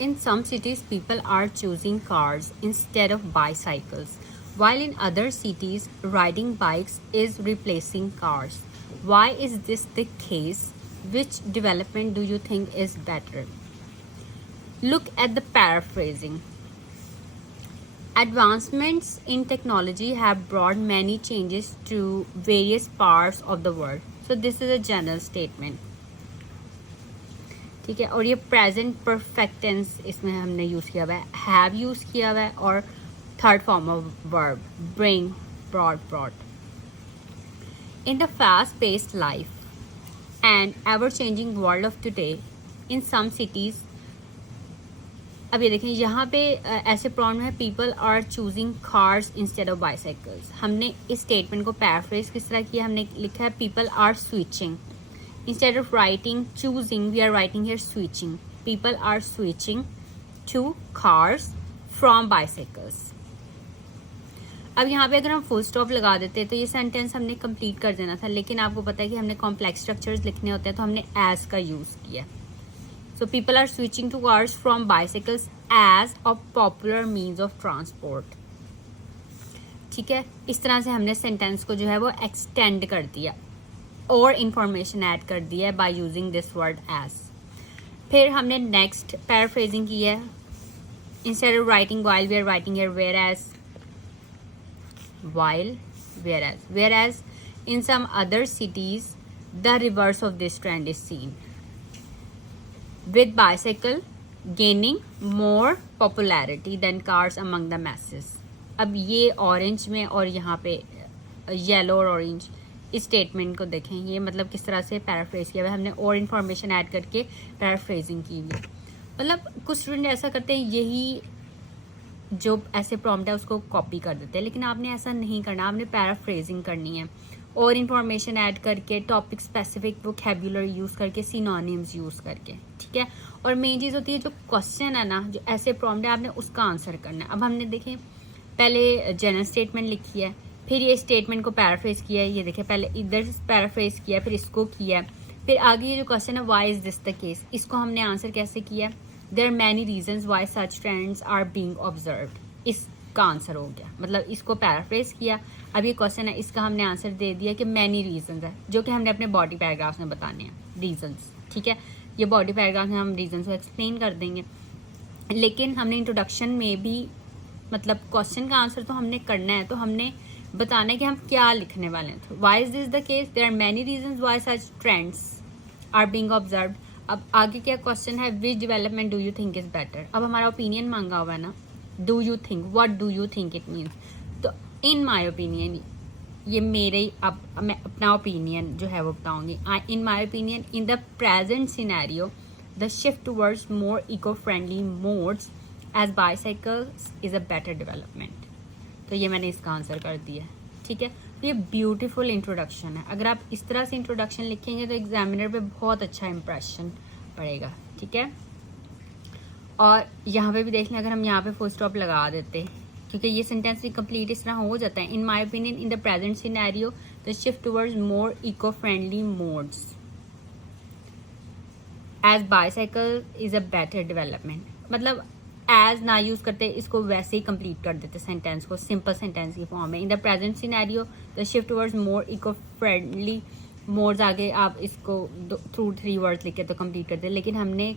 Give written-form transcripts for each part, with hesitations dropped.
In some cities, people are choosing cars instead of bicycles, while in other cities, riding bikes is replacing cars. Why is this the case? Which development do you think is better? Look at the paraphrasing. Advancements in technology have brought many changes to various parts of the world. So this is a general statement. ठीक है, और ये present perfect tense इसमें हमने use किया हुआ है, have use किया हुआ है, और third form of verb bring, brought. In the fast paced life and ever changing world of today, in some cities, अब ये देखें यहाँ पे ऐसे प्रॉब्लम है, people are choosing cars instead of bicycles. हमने इस स्टेटमेंट को पैराफ्रेज किस तरह किया, हमने लिखा है people are switching. Instead of writing choosing, we are writing here switching. People are switching to cars from bicycles. अब यहाँ पे अगर हम फुल स्टॉप लगा देते तो ये सेंटेंस हमने कंप्लीट कर देना था, लेकिन आपको पता है कि हमने कॉम्प्लेक्स स्ट्रक्चर्स लिखने होते हैं तो हमने एज का यूज़ किया. So people are switching to cars from bicycles as a popular means of transport. ठीक है, इस तरह से हमने सेंटेंस को जो है वो एक्सटेंड कर दिया और इंफॉर्मेशन ऐड कर दिया है by using this word as. फिर हमने नेक्स्ट पैराफ्रेजिंग की है, instead of writing while we are writing here whereas, while whereas in some other cities the reverse of this trend is seen, with bicycle gaining more popularity than cars among the masses. अब ये orange में और यहाँ पे yellow और orange, इस statement को देखें, ये मतलब किस तरह से पैराफ्रेज किया हुआ है हमने और इन्फॉर्मेशन ऐड करके पैराफ्रेजिंग की हुई. मतलब कुछ स्टूडेंट ऐसा करते हैं, यही जो ऐसे प्रॉम्प्ट है उसको कॉपी कर देते हैं, लेकिन आपने ऐसा नहीं करना, आपने पैराफ्रेजिंग करनी है और इन्फॉर्मेशन ऐड करके, टॉपिक स्पेसिफिक वोकैबुलरी यूज़ करके, सिनोनिम्स यूज़ करके. ठीक है, और मेन चीज़ होती है जो क्वेश्चन है ना, जो ऐसे प्रॉम्प्ट है आपने उसका आंसर करना है. अब हमने देखें पहले जनरल स्टेटमेंट लिखी है, फिर ये स्टेटमेंट को पैराफ्रेज किया है, ये देखिए पहले इधर पैराफ्रेज किया, फिर इसको किया, फिर आगे ये जो क्वेश्चन है why is this the case, इसको हमने आंसर कैसे किया, there are many reasons why such trends are being observed. इसका आंसर हो गया, मतलब इसको पैराफ्रेज किया. अब ये क्वेश्चन है, इसका हमने आंसर दे दिया कि मैनी रीजंस है, जो कि हमने अपने बॉडी पैराग्राफ्स में बताने हैं रीजंस. ठीक है, ये बॉडी पैराग्राफ में हम रीजंस को एक्सप्लेन कर देंगे, लेकिन हमने इंट्रोडक्शन में भी मतलब क्वेश्चन का आंसर तो हमने करना है, तो हमने बताना है कि हम क्या लिखने वाले हैं. Why is this the case, there are many reasons why such trends are being observed. अब आगे क्या क्वेश्चन है, which development do you think is better. अब हमारा ओपिनियन मांगा हुआ है ना, do you think, what do you think it means. तो इन माई ओपिनियन, ये मेरे अब मैं अपना ओपिनियन जो है वो बताऊंगी. In my opinion, in the present scenario the shift towards more eco friendly modes as bicycles is a better development. तो ये मैंने इसका आंसर कर दिया. ठीक है, तो ये ब्यूटीफुल इंट्रोडक्शन है. अगर आप इस तरह से इंट्रोडक्शन लिखेंगे तो एग्जामिनर पे बहुत अच्छा इंप्रेशन पड़ेगा. ठीक है, और यहाँ पे भी देख लें, अगर हम यहाँ पे फुल स्टॉप लगा देते, क्योंकि ये सेंटेंस भी कंप्लीट इस तरह हो जाता है. In my opinion, in the present scenario the shift towards more eco friendly modes as bicycle is a better development. मतलब एज ना यूज करते, इसको वैसे ही कंप्लीट कर देते सेंटेंस को, सिंपल सेंटेंस की फॉर्म में. In the present scenario the shift towards more eco friendly modes, आगे आप इसको थ्रू 3 वर्ड्स लिखे तो कंप्लीट करते, लेकिन हमने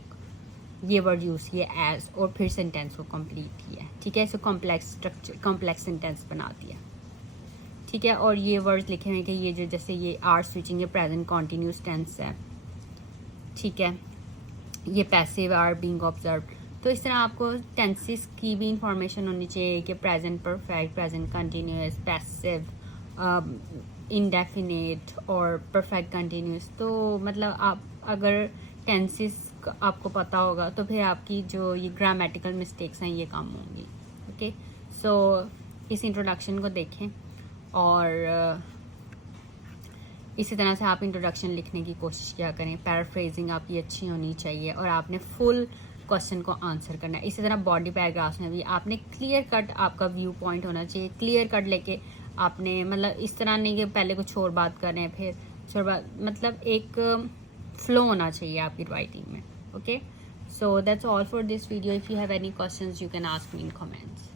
ये वर्ड यूज़ किया एज और फिर सेंटेंस को कंप्लीट किया. ठीक है, इसको कॉम्प्लेक्स स्ट्रक्चर, कॉम्प्लेक्स सेंटेंस बना दिया. ठीक है, और ये वर्ड्स लिखे हुए कि ये जो जैसे ये आर स्विचिंग, ये प्रेजेंट कॉन्टिन्यूस टेंस है. ठीक है, ये पैसिव आर बीइंग ऑब्जर्व्ड. तो इस तरह आपको टेंसेस की भी इंफॉर्मेशन होनी चाहिए कि present perfect, present continuous, passive, indefinite और परफेक्ट कंटिन्यूस. तो मतलब आप अगर टेंसेस आपको पता होगा तो फिर आपकी जो ये ग्रामेटिकल मिस्टेक्स हैं ये कम होंगी. ओके, सो इस इंट्रोडक्शन को देखें और इसी तरह से आप इंट्रोडक्शन लिखने की कोशिश किया करें. पैराफ्रेजिंग आपकी अच्छी होनी चाहिए और आपने फुल क्वेश्चन को आंसर करना है. इसी तरह बॉडी पैराग्राफ्स में भी आपने क्लियर कट, आपका व्यू पॉइंट होना चाहिए, क्लियर कट लेके आपने, मतलब इस तरह नहीं कि पहले कुछ और बात कर रहे हैं फिर कुछ और बात, मतलब एक फ्लो होना चाहिए आपकी राइटिंग में. Okay, So that's all for this video. If you have any questions, you can ask me in comments.